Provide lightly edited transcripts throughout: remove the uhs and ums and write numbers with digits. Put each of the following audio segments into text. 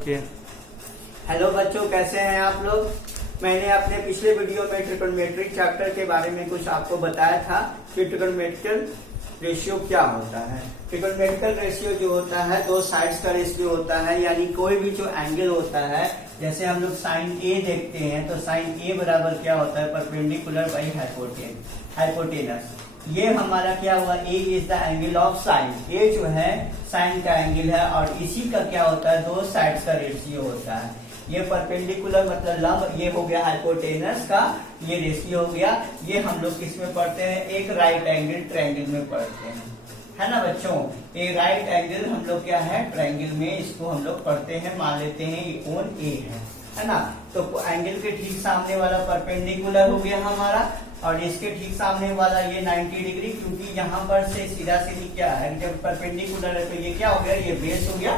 Okay. Hello बच्चों, कैसे हैं आप लोग। मैंने अपने पिछले वीडियो में ट्रिग्नोमेट्रिक चैप्टर के बारे में कुछ आपको बताया था कि ट्रिग्नोमेट्रिकल रेशियो क्या होता है। ट्रिग्नोमेट्रिकल रेशियो जो होता है दो साइड्स का रेशियो होता है, यानी कोई भी जो एंगल होता है, जैसे हम लोग साइन ए देखते हैं तो साइन ए बराबर क्या होता है, परपेंडिकुलर बाई हाइपोटेनस। ये हमारा क्या हुआ, A is the angle of sine. A जो है साइन का एंगल है और इसी का क्या होता है, दो साइड्स का रेशियो होता है। ये परपेंडिकुलर मतलब लंब, ये हो गया हाइपोटेनस का, ये रेशियो हो गया। ये हम लोग किस में पढ़ते हैं, एक राइट एंगल ट्रायंगल में पढ़ते हैं, है ना बच्चों। ये राइट एंगल हम लोग क्या है, ट्रायंगल में इसको हम लोग पढ़ते हैं, मान लेते हैं ये कोण ए है ना। तो एंगल के ठीक सामने वाला परपेंडिकुलर हो गया हमारा, और इसके ठीक सामने वाला ये 90 डिग्री, क्योंकि यहाँ पर से सीधा सीधी क्या है, जब परपेंडिकुलर है तो ये क्या हो गया, ये बेस हो गया,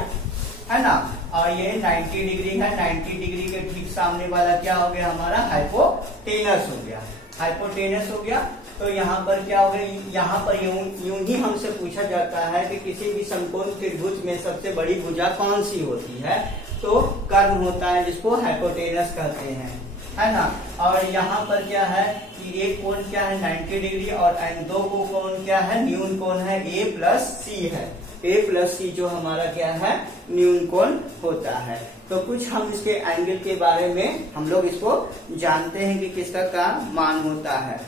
है ना। और ये 90 डिग्री है, 90 डिग्री के ठीक सामने वाला क्या हो गया हमारा, हाइपोटेनस हो गया। हाइपोटेनस हो गया तो यहाँ पर क्या हो गया, यहाँ पर यूं ही हमसे पूछा जाता है कि किसी भी समकोण त्रिभुज में सबसे बड़ी भुजा कौन सी होती है, तो कर्ण होता है, जिसको हाइपोटेनस कहते हैं, है ना। और यहाँ पर क्या है कि एक कोण क्या है 90 डिग्री, और दो को कोण क्या है, न्यून कोण है ए प्लस सी है। ए प्लस सी जो हमारा क्या है, न्यून कोण होता है। तो कुछ हम इसके एंगल के बारे में हम लोग इसको जानते हैं कि किसका का मान होता है।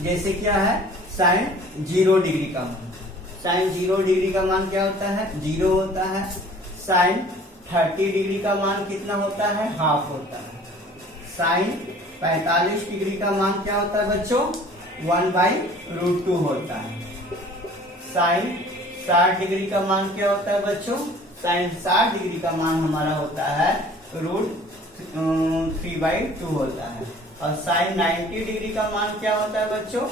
जैसे क्या है, साइन 0 डिग्री का मान, साइन 0 डिग्री का मान क्या होता है, 0 होता है। साइन 30 डिग्री का मान कितना होता है, हाफ होता है। साइन 45 डिग्री का मान क्या होता है बच्चों, 1/√2 होता है। साइन 60 डिग्री का मान क्या होता है बच्चों, साइन 60 डिग्री का मान हमारा होता है √3/2 होता है। और साइन 90 डिग्री का मान क्या होता है बच्चों,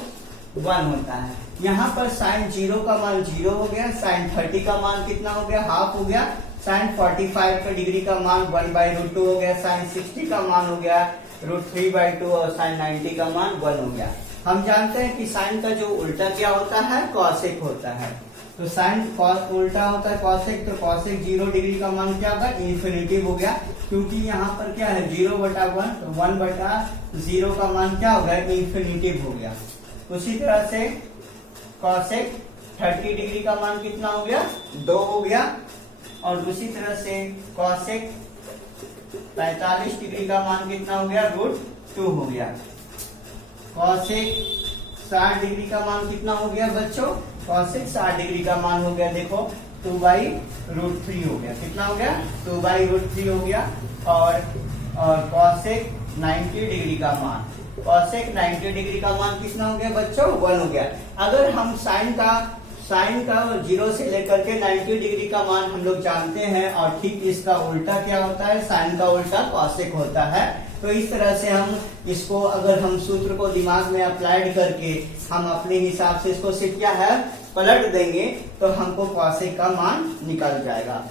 1 होता है। यहाँ पर साइन 0 का मान 0 हो गया, साइन 30 का मान कितना हो गया, हाफ हो गया। साइन 45 डिग्री का मान 1/√2 हो गया, साइन 60 का मान हो गया √3/2, और साइन 90 का मान 1 हो गया। हम जानते हैं कि साइन का जो उल्टा क्या होता है, कॉसेक होता है। तो साइन उल्टा होता है कॉसेक, तो कॉसेक 0 डिग्री का मान क्या होगा, इन्फिनिटिव हो गया, क्योंकि यहाँ पर क्या है 0/1, तो 1/0 का मान क्या होगा, इन्फिनिटिव हो गया। उसी तरह से कॉसेक 30 डिग्री का मान कितना हो गया, 2 हो गया। और दूसरी तरह से कॉसेक 45 डिग्री का मान कितना हो गया, √2 हो गया। कॉसेक 60 डिग्री का मान कितना हो गया बच्चों, कॉसेक 60 डिग्री का मान हो गया, देखो 2/√3 हो गया। कितना हो गया, 2/√3 हो गया। और कॉसेक 90 डिग्री का मान, कॉसेक 90 डिग्री का मान कितना हो गया बच्चों, 1 हो गया। अगर हम साइन का 0 से लेकर के 90 डिग्री का मान हम लोग जानते हैं, और ठीक इसका उल्टा क्या होता है, साइन का उल्टा कॉसेक होता है। तो इस तरह से हम इसको, अगर हम सूत्र को दिमाग में अप्लाइड करके हम अपने हिसाब से इसको सिर्फ क्या है पलट देंगे, तो हमको कॉसेक का मान निकल जाएगा।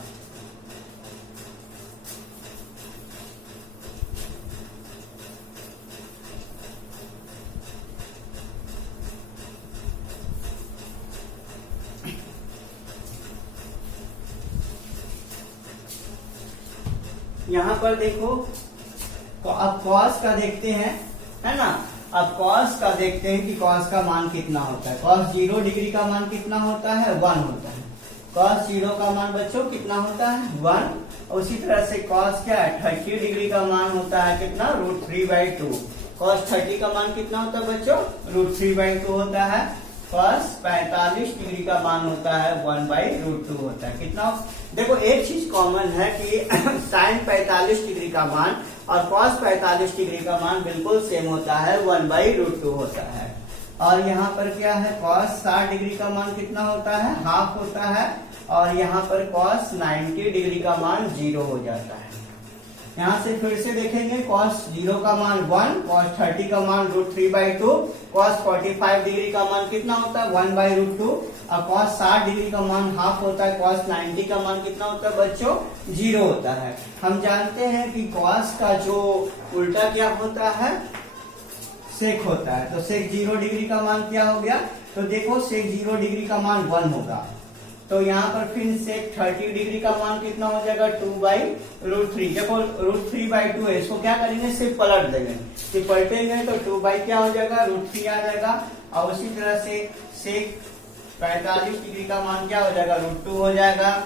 यहाँ पर देखो, अब कॉस का देखते हैं, है ना। अब कॉस का देखते हैं कि कॉस का मान कितना होता है। कॉस 0 डिग्री का मान कितना होता है, 1 होता है। कॉस 0 का मान बच्चों कितना होता है, 1। उसी तरह से कॉस क्या है, 30 डिग्री का मान होता है कितना, √3/2। कॉस 30 का मान कितना होता है बच्चों, √3/2 होता है। कॉस 45 डिग्री का मान होता है 1/√2 होता है। कितना, देखो एक चीज कॉमन है कि साइन 45 डिग्री का मान और कॉस 45 डिग्री का मान बिल्कुल सेम होता है, 1/√2 होता है। और यहाँ पर क्या है, कॉस 60 डिग्री का मान कितना होता है, हाफ होता है। और यहाँ पर कॉस 90 डिग्री का मान 0 हो जाता है। यहाँ से फिर से देखेंगे, cos 0 का मान 1, cos 30 का मान √3/2, cos 45 डिग्री का मान कितना होता है, 1/√2, और cos 60 डिग्री का मान हाफ होता है। cos 90 का मान कितना होता है बच्चों, 0 होता है। हम जानते हैं कि cos का जो उल्टा क्या होता है, सेक होता है। तो सेक 0 डिग्री का मान क्या हो गया, तो देखो सेक 0 डिग्री का मान 1 होगा। तो यहाँ पर फिर सेक 30 डिग्री का मान कितना हो जाएगा 2/√3। देखो √3/2 है, इसको क्या करेंगे सिर्फ पलट देंगे, सिर्फ पलटेंगे तो 2 क्या हो जाएगा √3 आ जाएगा। और उसी तरह से सेक 45 डिग्री का मान क्या हो जाएगा √2 हो जाएगा।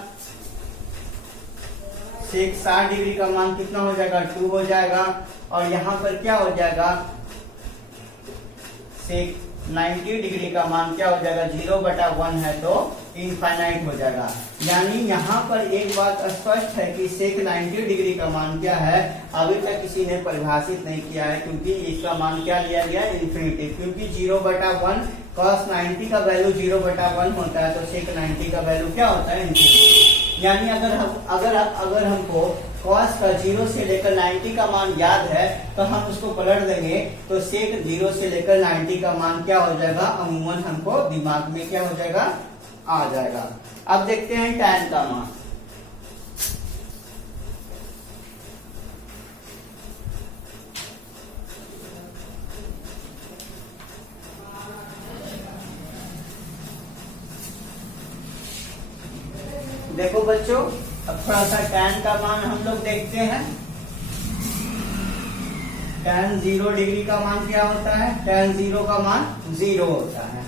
सेक 60 डिग्री का मान कितना हो जाएगा 2 हो जाएगा। और यहाँ पर क्या हो जाएगा सेक 90 डिग्री का मान क्या हो जाएगा 0/1 है तो इनफाइनाइट हो जाएगा। यानी यहाँ पर एक बात स्पष्ट है कि सेक 90 डिग्री का मान क्या है, अभी तक किसी ने परिभाषित नहीं किया है, क्योंकि इसका मान क्या लिया गया इन्फिनिटी, क्योंकि 0/1 cos 90 का वैल्यू 0/1 होता है तो सेक 90 का वैल्यू क्या होता है इन्फिनिटी। यानी अगर हमको cos का 0 से लेकर 90 का मान याद है तो हम उसको पलट देंगे तो सेक 0 से लेकर 90 का मान क्या हो जाएगा अमूमन हमको दिमाग में क्या हो जाएगा आ जाएगा। अब देखते हैं tan का मान। देखो बच्चों, अब थोड़ा सा tan का मान हम लोग देखते हैं। tan 0 डिग्री का मान क्या होता है, tan 0 का मान 0 होता है।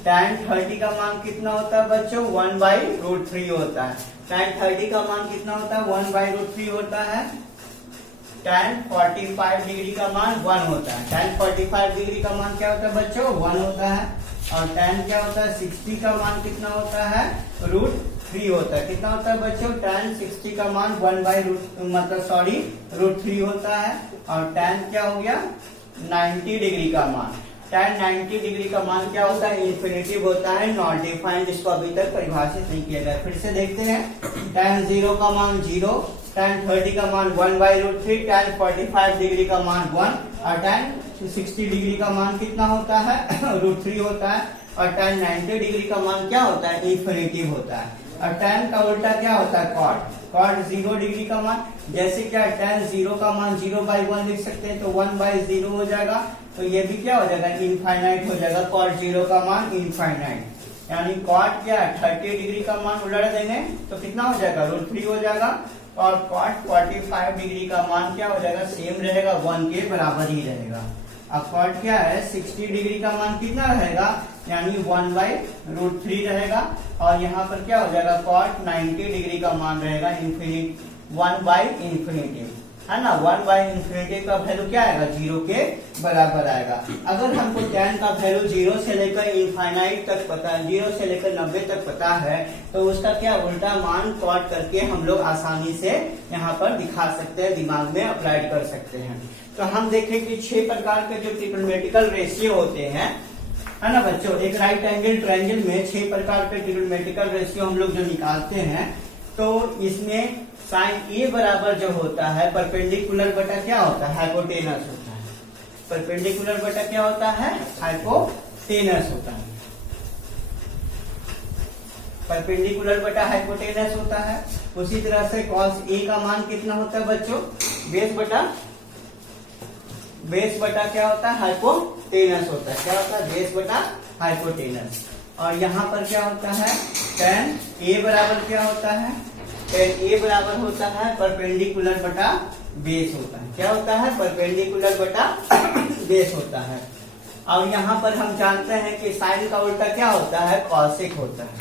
tan 30 का मान कितना होता है बच्चों 1/√3 होता है। tan 30 का मान कितना होता है 1/√3 होता है। tan 45 डिग्री का मान 1 होता है। tan 45 डिग्री का मान क्या होता है बच्चों 1 होता है। और tan क्या होता है 60 का मान कितना होता है √3 होता है। कितना होता है बच्चों tan 60 का मान √3 होता है। और tan क्या हो गया 90 डिग्री का मान, tan 90 डिग्री का मान क्या होता है इन्फिनिटिव होता है, नॉट डिफाइंड, इसको अभी तक परिभाषित नहीं किया गया। फिर से देखते हैं tan 0 का मान 0, tan 30 का मान 1/√3, tan 45 डिग्री का मान 1 और tan 60 डिग्री का मान कितना होता है √3 होता है। और tan 90 डिग्री का मान क्या होता है इन्फिनिटिव होता है। और tan का उल्टा क्या होता है cot 0 डिग्री का मान, जैसे क्या tan 0 का मान 0/1 लिख सकते हैं तो 1/0 हो जाएगा, तो ये भी क्या हो जाएगा इनफाइनाइट हो जाएगा। cot 0 का मान इनफाइनाइट, यानी cot क्या 30 डिग्री का मान उलट देंगे तो कितना हो जाएगा √3 हो जाएगा। और cot 45 डिग्री का मान क्या हो जाएगा सेम रहेगा 1 के बराबर ही रहेगा। अब cot क्या है 60 डिग्री का मान कितना रहेगा यानी 1/√3 रहेगा। और यहाँ पर क्या हो जाएगा cot 90 डिग्री का मान रहेगा 1/∞, है ना। 1/∞ का वैल्यू क्या आएगा 0 के बराबर आएगा। अगर हमको tan का वैल्यू 0 से लेकर इनफाइनाइट तक पता है, 0 से लेकर 90 तक पता है, तो उसका क्या उल्टा मान cot करके हम लोग आसानी से यहाँ पर दिखा सकते हैं, दिमाग में अप्लाई कर सकते हैं। तो हम देखें कि 6 प्रकार के जो ट्रिग्नोमेट्रिकल रेशियो होते हैं, है ना बच्चों। एक राइट एंगल ट्रायंगल में 6 प्रकार के ट्रिग्नोमेट्रिकल रेशियो हम लोग जो निकालते हैं, तो इसमें साइन ए बराबर जो होता है परपेंडिकुलर बटा क्या होता है हाइपोटेनस होता है। परपेंडिकुलर बटा क्या होता है हाइपोटेनस होता है। परपेंडिकुलर बटा हाइपोटेनस होता है। उसी तरह से cos ए का मान कितना होता है बच्चों बेस बटा क्या होता है हाइपोटेनस होता है। क्या होता है बेस बटा हाइपोटेनस। और यहाँ पर क्या होता है tan ए बराबर क्या होता है tan ए बराबर होता है परपेंडिकुलर बटा बेस होता है। क्या होता है परपेंडिकुलर बटा बेस होता है। और यहाँ पर हम जानते हैं कि साइन का उल्टा क्या होता है कॉसेक होता है।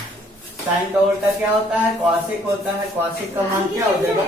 साइन का उल्टा क्या होता है कॉसेक होता है। कॉसेक का मान क्या हो जाएगा